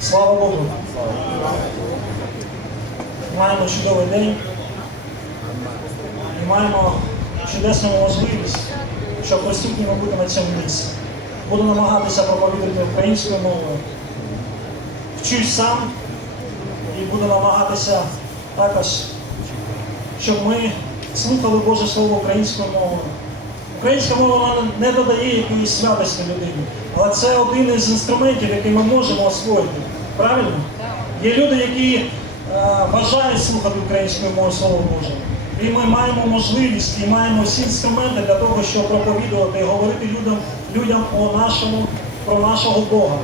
Слава Богу! Маємо чудовий день і маємо чудесну можливість, що присутніми бути на цьому місці. Буду намагатися проповідати українською мовою. Вчусь сам і буду намагатися також, щоб ми слухали Боже Слово українською мовою. Українська мова вона не додає якоїсь святості людині, але це один із інструментів, який ми можемо освоїти. Правильно? Є люди, які е, бажають слухати українською мовою Слово Боже. І ми маємо можливість і маємо всі інструменти для того, щоб проповідувати і говорити людям, людям о нашому, про нашого Бога.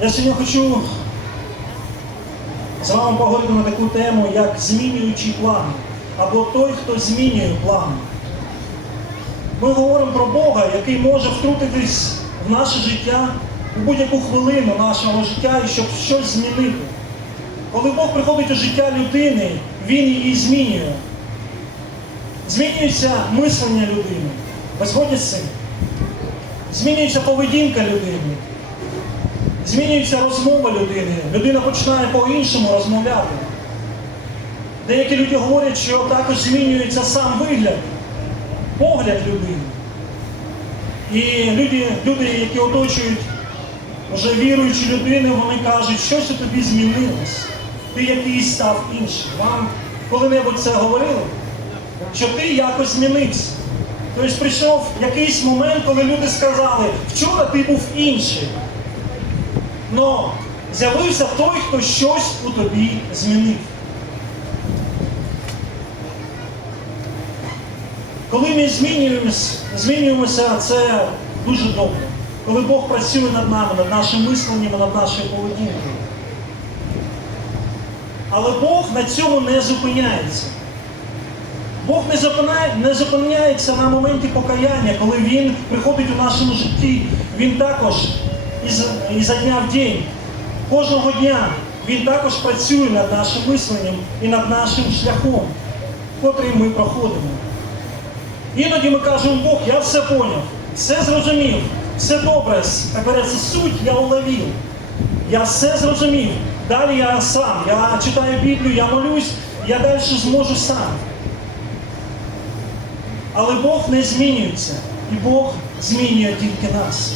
Я сьогодні хочу з вами поговорити на таку тему, як змінюючий план, або той, хто змінює план. Ми говоримо про Бога, який може втрутитись в наше життя у будь-яку хвилину нашого життя і щоб щось змінити. Коли Бог приходить у життя людини, Він її змінює. Змінюється мислення людини. Ви згодні з цим? Змінюється поведінка людини. Змінюється розмова людини. Людина починає по-іншому розмовляти. Деякі люди говорять, що також змінюється сам вигляд, погляд людини. І люди, люди які оточують вже віруючі людини, вони кажуть, щось у тобі змінилось. Ти якийсь став іншим. Вам коли-небудь це говорили? Що ти якось змінився. Тобто прийшов якийсь момент, коли люди сказали, вчора ти був інший. Но з'явився той, хто щось у тобі змінив. Коли ми змінюємося, змінюємося, це дуже добре. Коли Бог працює над нами, над нашим мисленням, над нашою поведінкою. Але Бог на цьому не зупиняється. Бог не, зупиняє, не зупиняється на моменті покаяння, коли Він приходить у нашому житті. Він також із, ізо дня в день, кожного дня, Він також працює над нашим мисленням і над нашим шляхом, котрий ми проходимо. Іноді ми кажемо, Бог, я все поняв, все зрозумів, все добре, говориться, суть я уловив. Я все зрозумів. Далі я сам. Я читаю Біблію, я молюсь, я далі зможу сам. Але Бог не змінюється. І Бог змінює тільки нас.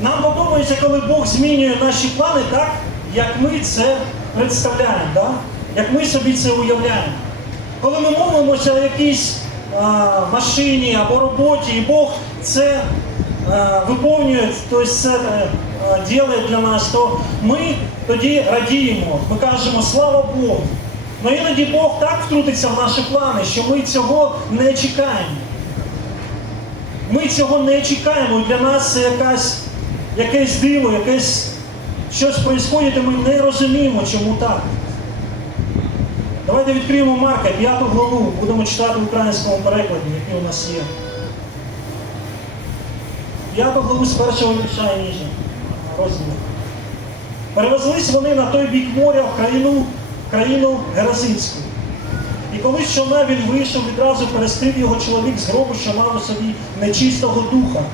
Нам подобається, коли Бог змінює наші плани так, як ми це представляємо, да? як ми собі це уявляємо. Коли ми молимося о якійсь а, машині або роботі, і Бог це а, виповнює, тобто це е, для нас, то ми тоді радіємо, ми кажемо слава Богу. Але іноді Бог так втрутиться в наші плани, що ми цього не чекаємо. Ми цього не чекаємо. І Для нас це якась, якесь диво, якесь щось відбувається, ми не розуміємо, чому так. Давайте відкриємо Марка, 5 главу, будемо читати в українському перекладі, який у нас є. 5 главу з першого вірша і ніже. Розділу. Перевезлись вони на той бік моря в країну, країну Геразинську. І коли він вийшов, відразу перестрів його чоловік з гробу, що мав у собі нечистого духа.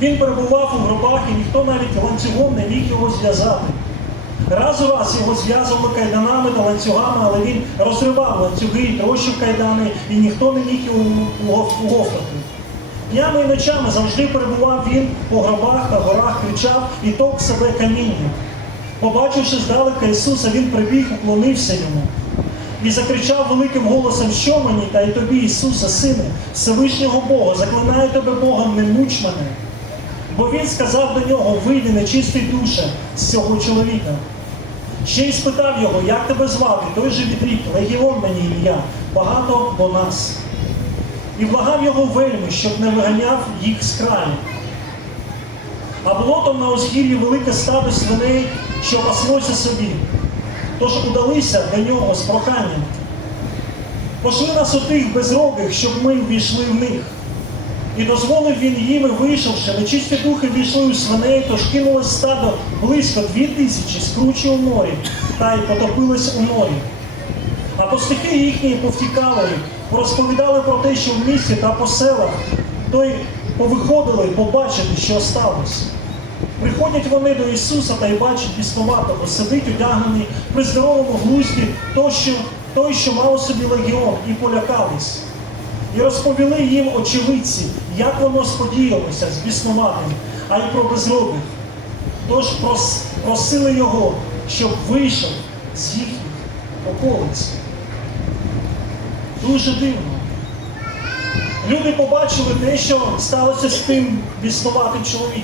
Він перебував у гробах, і ніхто навіть ланцюгом не міг його зв'язати. Раз у раз його зв'язували кайданами та ланцюгами, але він розривав ланцюги і трощив кайдани, і ніхто не міг його уговтати. Днями і ночами завжди перебував він по гробах та горах, кричав і товк себе камінням. Побачивши здалека Ісуса, він прибіг, уклонився йому. І закричав великим голосом, що мені та й тобі, Ісуса, Сине, Всевишнього Бога, заклинаю тебе Богом, не муч мене. Бо він сказав до нього, вийди нечистий душа з цього чоловіка. Ще й спитав його, як тебе звати, той же відрік, легіон мені ім'я, багато до нас. І благав його вельми, щоб не виганяв їх з краю. А було там на узгір'ї велике стадо свиней, що паслося собі. Тож удалися до нього з проханням. Пошли нас отих безрогих, щоб ми ввійшли в них. І дозволив він їм, і вийшовши, нечисті духи війшли у свиней, тож кинулось стадо близько дві тисячі, скручі у морі, та й потопилось у морі. А пастухи їхні повтікали, розповідали про те, що в місті та по селах той повиходили побачити, що сталося. Приходять вони до Ісуса та й бачать біснуватого, сидить одягнений при здоровому глузді той, що, той, мав собі легіон, і полякались. І розповіли їм очевидці, як воно сподіялося з біснуватим, а й про безробих. Тож прос- просили його, щоб вийшов з їхніх околиць. Дуже дивно. Люди побачили те, що сталося з тим біснуватим чоловіком.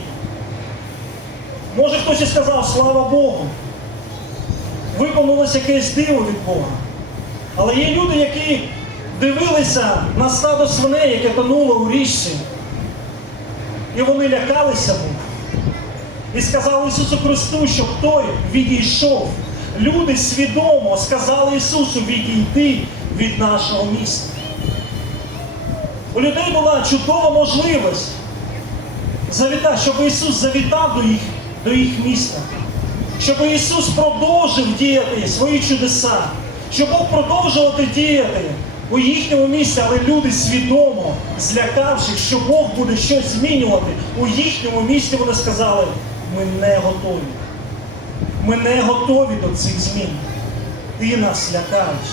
Може хтось і сказав, слава Богу. Виповнилось якесь диво від Бога. Але є люди, які дивилися на стадо свиней, яке тонуло у річці. І вони лякалися Бога. І сказали Ісусу Христу, щоб той відійшов. Люди свідомо сказали Ісусу, відійди від нашого міста. У людей була чудова можливість завітати, щоб Ісус завітав до їх, до їх міста, щоб Ісус продовжив діяти свої чудеса, щоб Бог продовжувати діяти у їхньому місці, але люди свідомо, злякавшись, що Бог буде щось змінювати у їхньому місті, вони сказали, ми не готові. Ми не готові до цих змін. Ти нас лякаєш.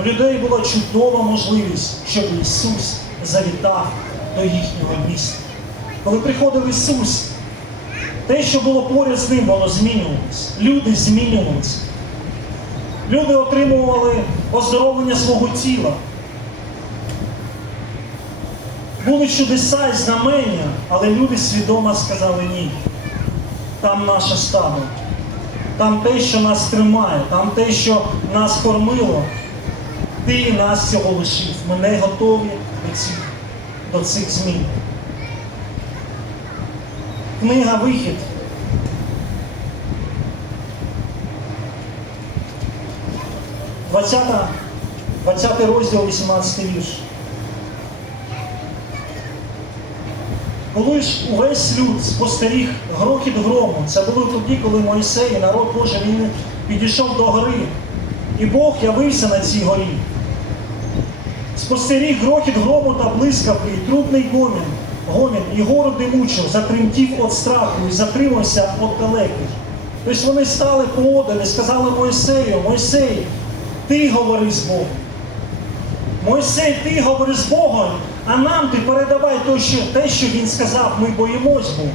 У людей була чудова можливість, щоб Ісус завітав до їхнього міста. Коли приходив Ісус, те, що було поряд з ним, воно змінювалося. Люди змінювалися. Люди отримували оздоровлення свого тіла. Були чудеса і знамення, але люди свідомо сказали ні. Там наше стадо, там те, що нас тримає, там те, що нас кормило. Ти нас цього лишив. Ми не готові до цих, до цих змін. Книга Вихід. Двадцята, 20 розділ, 18 вірш. Коли ж увесь люд спостеріг грохіт грому, це було тоді, коли Мойсей, і народ Божий, він підійшов до гори, і Бог явився на цій горі. Спостеріг грохіт грому та блискавки, і трубний гомін, гомін, і гору димучу, затремтів від страху і затримався від далеких. Тобто вони стали поодаль і сказали Мойсею, Мойсей, ти говори з Богом. Мойсей, ти говори з Богом, а нам ти передавай те, що, те, що він сказав, ми боїмось Бога.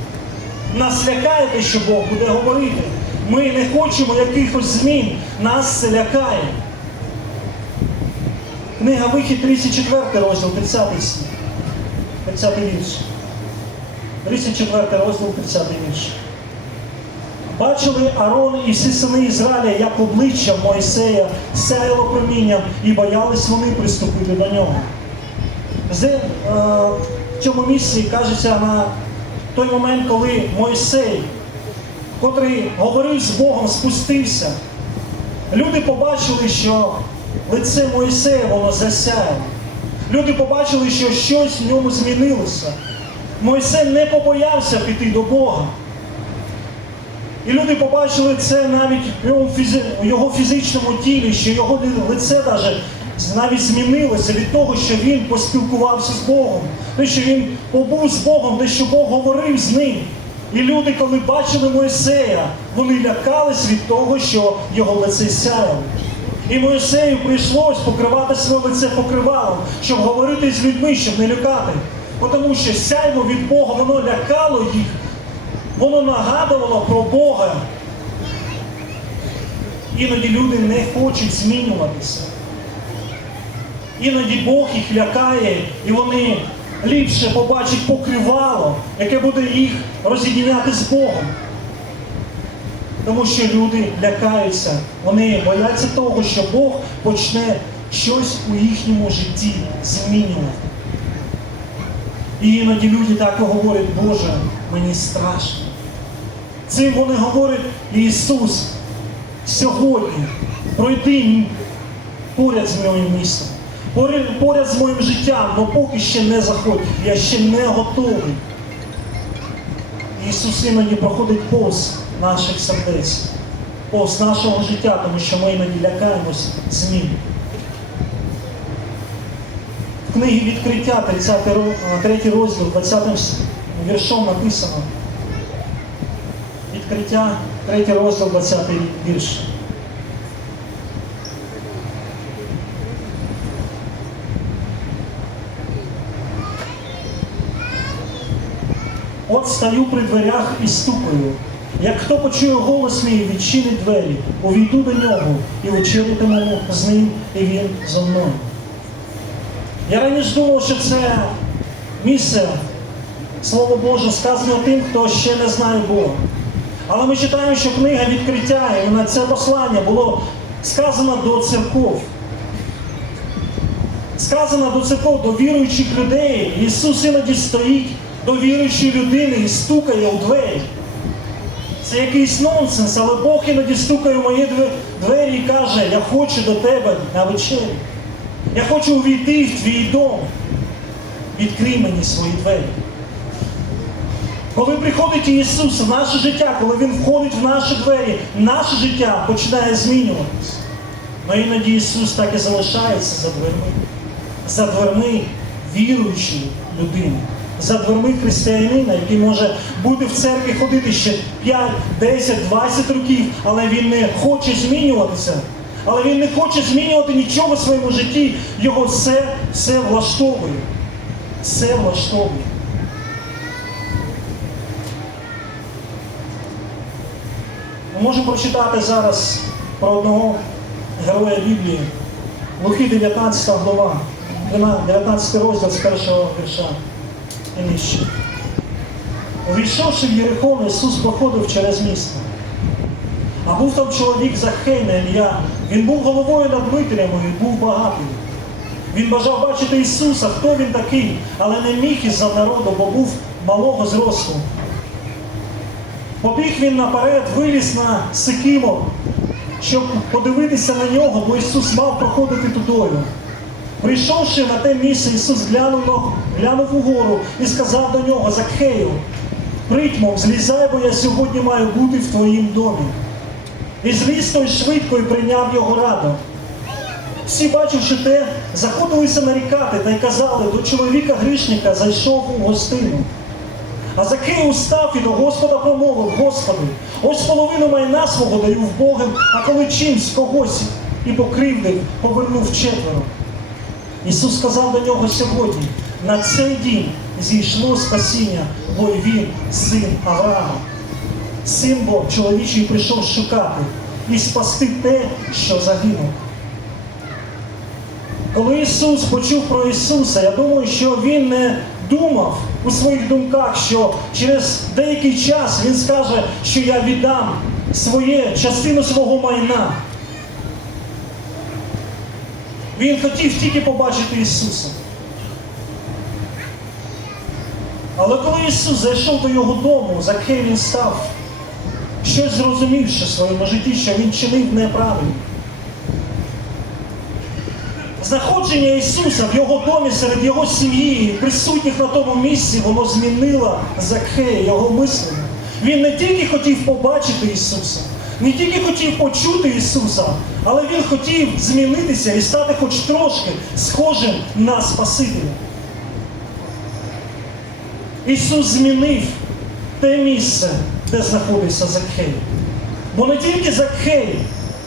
Нас лякає те, що Бог буде говорити. Ми не хочемо якихось змін, нас це лякає. Книга Вихід 34 розділ, 30 стих. 30 вірш. 34 розділ, 30 вірш. Бачили Арон і всі сини Ізраїля, як обличчя Мойсея сяяло промінням, і боялись вони приступити до нього. З, е, в цьому місці кажеться на той момент, коли Мойсей, котрий говорив з Богом, спустився. Люди побачили, що лице Мойсея воно засяяло. Люди побачили, що щось в ньому змінилося. Мойсей не побоявся піти до Бога. І люди побачили це навіть в його, його фізичному тілі, що його лице даже навіть змінилося від того, що він поспілкувався з Богом, те, що він побув з Богом, те, що Бог говорив з ним. І люди, коли бачили Мойсея, вони лякались від того, що його лице сяяло. І Мойсею прийшлось покривати своє лице покривалом, щоб говорити з людьми, щоб не лякати. Тому що сяйво від Бога, воно лякало їх, воно нагадувало про Бога. Іноді люди не хочуть змінюватися. Іноді Бог їх лякає, і вони ліпше побачать покривало, яке буде їх роз'єдняти з Богом. Тому що люди лякаються, вони бояться того, що Бог почне щось у їхньому житті змінювати. І іноді люди так і говорять, Боже, мені страшно. Цим вони говорять, Ісус, сьогодні пройди поряд з моїм містом, поряд- з моїм життям, але поки ще не заходь, я ще не готовий. Ісус іноді проходить повз наших сердець, повз нашого життя, тому що ми іноді лякаємось змін. В книги відкриття, 30 ро- а, 3 розділ, 20 віршом написано. Відкриття, 3 розділ, 20 вірш. От стою при дверях і стукаю. Як хто почує голос мій, відчинить двері, увійду до нього і вечерятиму з ним, і він зо мною. Я раніше думав, що це місце, Слово Боже, сказано тим, хто ще не знає Бога. Але ми читаємо, що книга відкриття, і на це послання було сказано до церков. Сказано до церков, до віруючих людей. Ісус іноді стоїть до віруючої людини і стукає у двері. Це якийсь нонсенс, але Бог іноді стукає в мої двері і каже, я хочу до тебе на вечерю. Я хочу увійти в твій дом. Відкрий мені свої двері. Коли приходить Ісус в наше життя, коли Він входить в наші двері, наше життя починає змінюватися. Але іноді Ісус так і залишається за дверми. За дверми віруючої людини, за дверми християнина, який може бути в церкві ходити ще 5, 10, 20 років, але він не хоче змінюватися. Але він не хоче змінювати нічого в своєму житті. Його все, все влаштовує. Все влаштовує. Можемо прочитати зараз про одного героя Біблії. Луки 19 глава, 19 розділ з першого вірша і. Увійшовши в Єрихон, Ісус проходив через місто. А був там чоловік Захей на ім'я. Він був головою над Дмитрієм і був багатий. Він бажав бачити Ісуса, хто він такий, але не міг із-за народу, бо був малого зросту. Побіг він наперед, виліз на Сикимо, щоб подивитися на нього, бо Ісус мав проходити тудою. Прийшовши на те місце, Ісус глянув, глянув угору і сказав до нього, Закхею, притьмом, злізай, бо я сьогодні маю бути в твоїм домі. І зліз той швидко і прийняв його раду. Всі, бачивши те, заходилися нарікати та й казали, до чоловіка грішника зайшов у гостину. А Закей устав і до Господа промовив, Господи, ось половину майна свого даю в Бога, а коли чимсь когось і покривдив, повернув четверо. Ісус сказав до нього сьогодні, на цей дім зійшло спасіння, бо він син Авраама. Син Бог чоловічий прийшов шукати і спасти те, що загинуло. Коли Ісус почув про Ісуса, я думаю, що Він не думав у своїх думках, що через деякий час Він скаже, що я віддам своє частину свого майна. Він хотів тільки побачити Ісуса. Але коли Ісус зайшов до його дому, Закхей він став, щось зрозумівши в своєму житті, що він чинив неправильно. Знаходження Ісуса в його домі серед його сім'ї, присутніх на тому місці, воно змінило Закхея, його мислення. Він не тільки хотів побачити Ісуса, не тільки хотів почути Ісуса, але він хотів змінитися і стати хоч трошки схожим на Спасителя. Ісус змінив те місце, де знаходився Закхей. Бо не тільки Закхей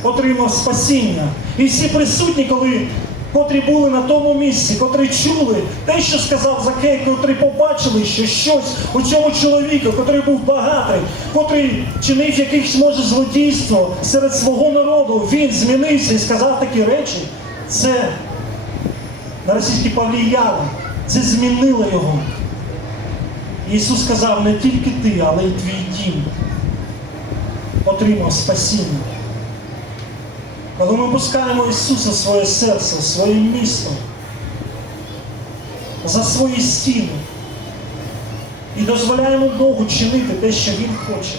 отримав спасіння, і всі присутні, коли котрі були на тому місці, котрі чули те, що сказав Закей, котрі побачили, що щось у цьому чоловіку, котрий був багатий, котрий чинив якесь може злодійство серед свого народу, він змінився і сказав такі речі. Це на російській повлияло, це змінило його. Ісус сказав, не тільки ти, але й твій дім отримав спасіння. Коли ми пускаємо Ісуса в своє серце, в своє місто, за свої стіни і дозволяємо Богу чинити те, що Він хоче.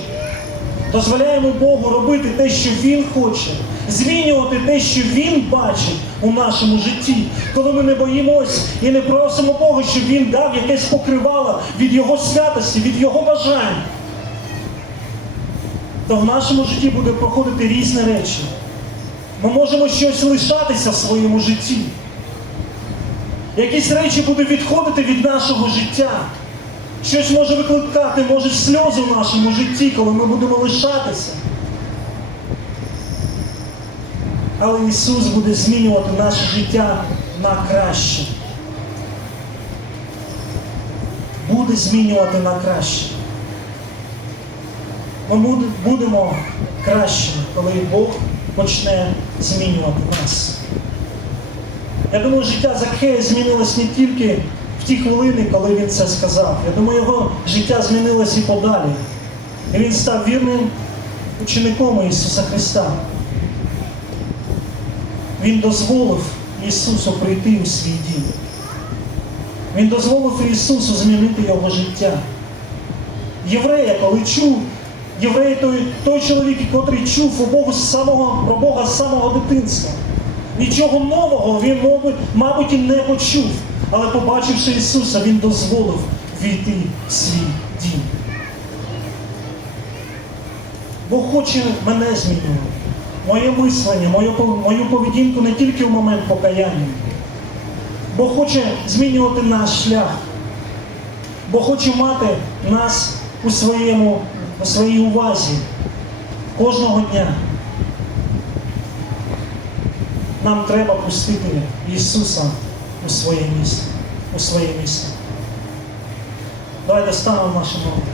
Дозволяємо Богу робити те, що Він хоче, змінювати те, що Він бачить у нашому житті, коли ми не боїмось і не просимо Бога, щоб Він дав якесь покривало від Його святості, від Його бажань, то в нашому житті буде проходити різні речі. Ми можемо щось лишатися в своєму житті. Якісь речі будуть відходити від нашого життя. Щось може викликати, може, сльози в нашому житті, коли ми будемо лишатися. Але Ісус буде змінювати наше життя на краще. Буде змінювати на краще. Ми будемо кращими, коли Бог почне змінювати нас. Я думаю, життя Закхея змінилось не тільки в ті хвилини, коли він це сказав. Я думаю, його життя змінилось і подалі. І він став вірним учеником Ісуса Христа. Він дозволив Ісусу прийти у свій дім. Він дозволив Ісусу змінити його життя. Єврея, коли чув, єврей той, той чоловік, який чув у Богу самого, про Бога з самого дитинства. Нічого нового він, мабуть, і не почув. Але побачивши Ісуса, Він дозволив війти в свій дім. Бог хоче мене змінювати. Моє мислення, мою, поведінку не тільки в момент покаяння. Бог хоче змінювати наш шлях. Бог хоче мати нас у, своєму, у своїй увазі кожного дня. Нам треба пустити Ісуса у своє місце, у своє місце. Давайте станемо наші ноги.